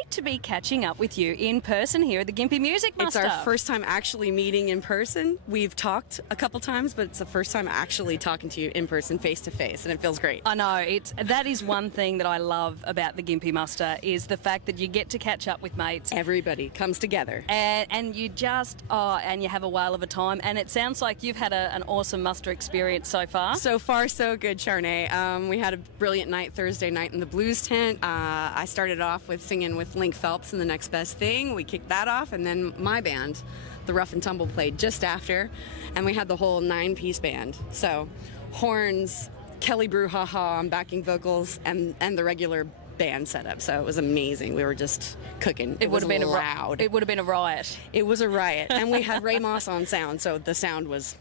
great to be catching up with you in person here at the Gympie Music Muster. It's our first time actually meeting in person. We've talked a couple times, but it's the first time actually talking to you in person, face to face, and it feels great. I know, that is one thing that I love about the Gympie Muster is the fact that you get to catch up with mates. Everybody comes together. And you just, and you have a whale of a time. And it sounds like you've had an awesome muster experience so far. So far, so good, Sharnae. We had a brilliant night Thursday night in the Blues Tent. I started off with singing with Link Phelps and The Next Best Thing. We kicked that off, and then my band, the Rough and Tumble, played just after, and we had the whole 9-piece band. So horns, Kelly Brouhaha on backing vocals, and the regular band setup. So it was amazing. We were just cooking. It would have been loud. It would have been a riot. It was a riot, and we had Ray Moss on sound, so the sound was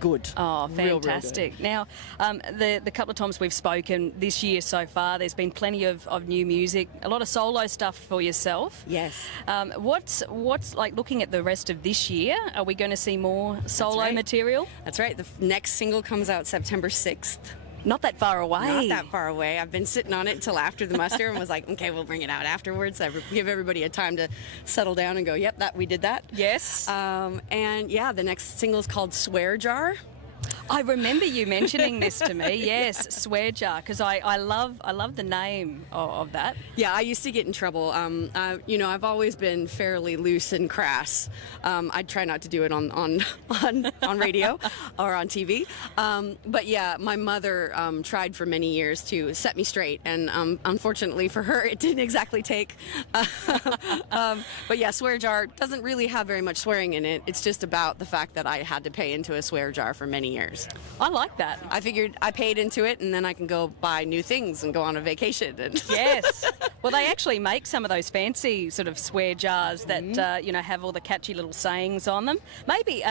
good. Oh, fantastic. Real now, the couple of times we've spoken this year so far, there's been plenty of new music, a lot of solo stuff for yourself. Yes. What's like looking at the rest of this year? Are we going to see more solo material? That's right. The next single comes out September 6th. Not that far away. Not that far away. I've been sitting on it until after the muster and was like, okay, we'll bring it out afterwards. I give everybody a time to settle down and go, yep, we did that. Yes. And yeah, the next single is called Swear Jar. I remember you mentioning this to me. Yes, Swear Jar, because I love the name of that. Yeah, I used to get in trouble. I've always been fairly loose and crass. I try not to do it on radio or on TV. But yeah, my mother tried for many years to set me straight, and unfortunately for her, it didn't exactly take. But yeah, Swear Jar doesn't really have very much swearing in it. It's just about the fact that I had to pay into a swear jar for many years. I like that. I figured I paid into it, and then I can go buy new things and go on a vacation. Yes. Well, they actually make some of those fancy sort of swear jars that have all the catchy little sayings on them. Maybe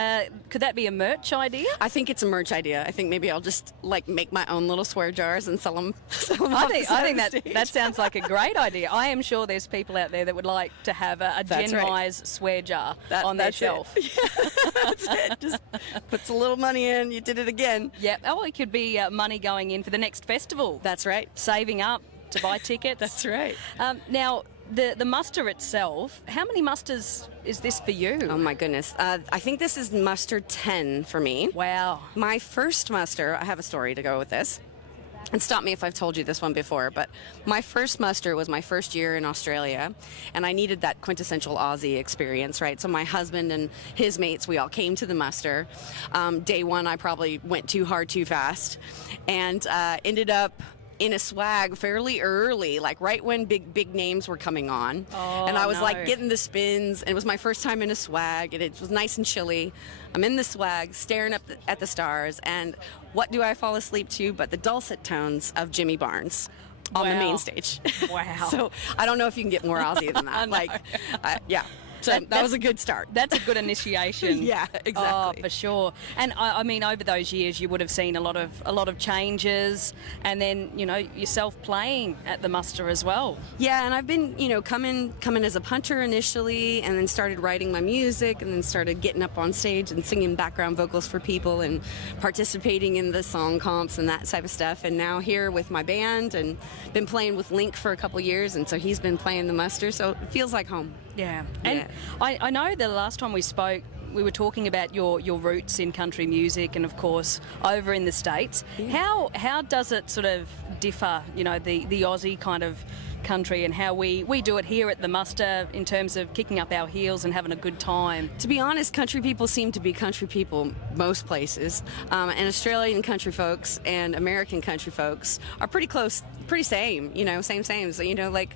could that be a merch idea? I think it's a merch idea. I think maybe I'll just make my own little swear jars and sell them. I think that sounds like a great idea. I am sure there's people out there that would like to have a Jen Mize swear jar on their shelf. Yeah, that's it. Just puts a little money in. You did it again. Yeah. Oh, it could be money going in for the next festival. That's right. Saving up to buy tickets. That's right. Now, the muster itself, how many musters is this for you? Oh my goodness. I think this is muster 10 for me. Wow. My first muster, I have a story to go with this. And stop me if I've told you this one before, but my first muster was my first year in Australia, and I needed that quintessential Aussie experience, right? So my husband and his mates, we all came to the muster. Day one, I probably went too hard, too fast, and ended up in a swag fairly early, like right when big names were coming on. Oh, and I was like getting the spins, and it was my first time in a swag, and it was nice and chilly. I'm in the swag, staring up at the stars, and what do I fall asleep to but the dulcet tones of Jimmy Barnes on the main stage. Wow. So I don't know if you can get more Aussie than that. Yeah. So that was a good start. That's a good initiation. Yeah, exactly. Oh, for sure. And I mean, over those years, you would have seen a lot of changes, and then yourself playing at the muster as well. Yeah, and I've been coming as a punter initially, and then started writing my music, and then started getting up on stage and singing background vocals for people, and participating in the song comps and that type of stuff. And now here with my band, and been playing with Link for a couple years, and so he's been playing the muster, so it feels like home. Yeah. And I know the last time we spoke, we were talking about your roots in country music, and of course over in the States. Yeah. How does it sort of differ, the Aussie kind of country, and how we do it here at the muster in terms of kicking up our heels and having a good time? To be honest, country people seem to be country people most places, and Australian country folks and American country folks are pretty close, pretty same, same. So,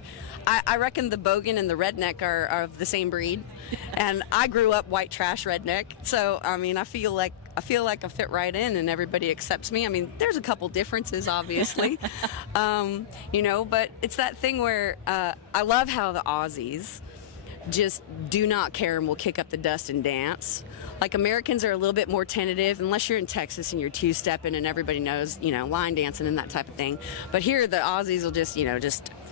I reckon the bogan and the redneck are of the same breed, and I grew up white trash redneck, so I mean I feel like I fit right in, and everybody accepts me. I mean, there's a couple differences, obviously, but it's that thing where I love how the Aussies just do not care and will kick up the dust and dance. Like, Americans are a little bit more tentative, unless you're in Texas and you're two-stepping and everybody knows, line dancing and that type of thing. But here, the Aussies will just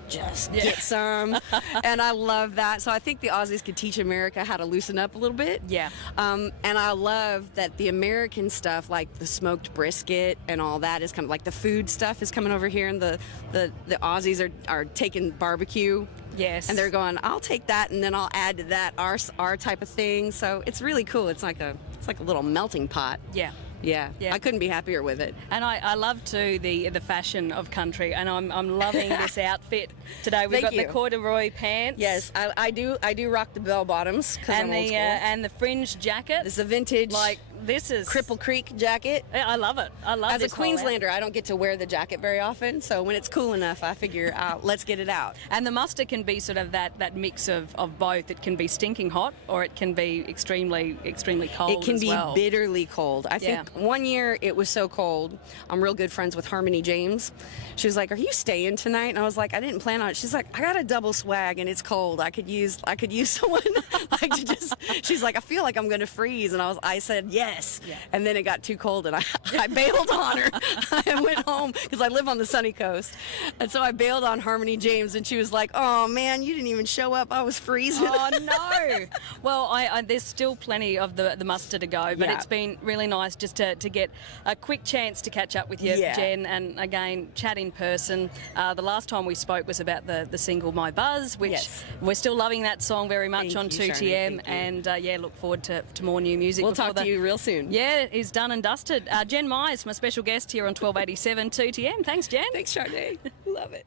get some, and I love that. So I think the Aussies could teach America how to loosen up a little bit. Yeah. And I love that the American stuff, like the smoked brisket and all that, is kind of like the food stuff is coming over here, and the Aussies are taking barbecue Yes. And they're going, I'll take that, and then I'll add to that our type of thing. So it's really cool. It's like a little melting pot. Yeah. Yeah. Yeah. I couldn't be happier with it. And I love too the fashion of country, and I'm loving this outfit today. We've Thank got you. the corduroy pants. Yes, I do rock the bell bottoms And I'm old the school. and the fringe jacket. It's a vintage Like this is Cripple Creek jacket. I love it. I love As a this whole Queenslander, I don't get to wear the jacket very often, so when it's cool enough, I figure let's get it out. And the muster can be sort of that mix of both. It can be stinking hot, or it can be extremely cold. It can as be well. bitterly cold. I think Yeah. one year it was so cold. I'm real good friends with Harmony James. She was like, "Are you staying tonight?" And I was like, "I didn't plan on it." She's like, "I got a double swag and it's cold. I could use someone like to just." She's like, "I feel like I'm going to freeze," and I said yes. Yeah. And then it got too cold and I bailed on her. I went home because I live on the sunny coast, and so I bailed on Harmony James, and she was like, "Oh man, you didn't even show up. I was freezing." Oh no! Well, there's still plenty of the muster to go, but Yeah. it's been really nice just to get a quick chance to catch up with you, Yeah. Jen, and again chat in person. The last time we spoke was about the single "My Buzz," which Yes. we're still loving that song very much Thank on you, 2TM, Sharnae. Thank you. and yeah, look forward to more new music. We'll before talk to you real soon. Yeah, is done and dusted. Jen Mize, my special guest here on 1287 2TM. Thanks, Jen. Thanks, Sharnae. Love it.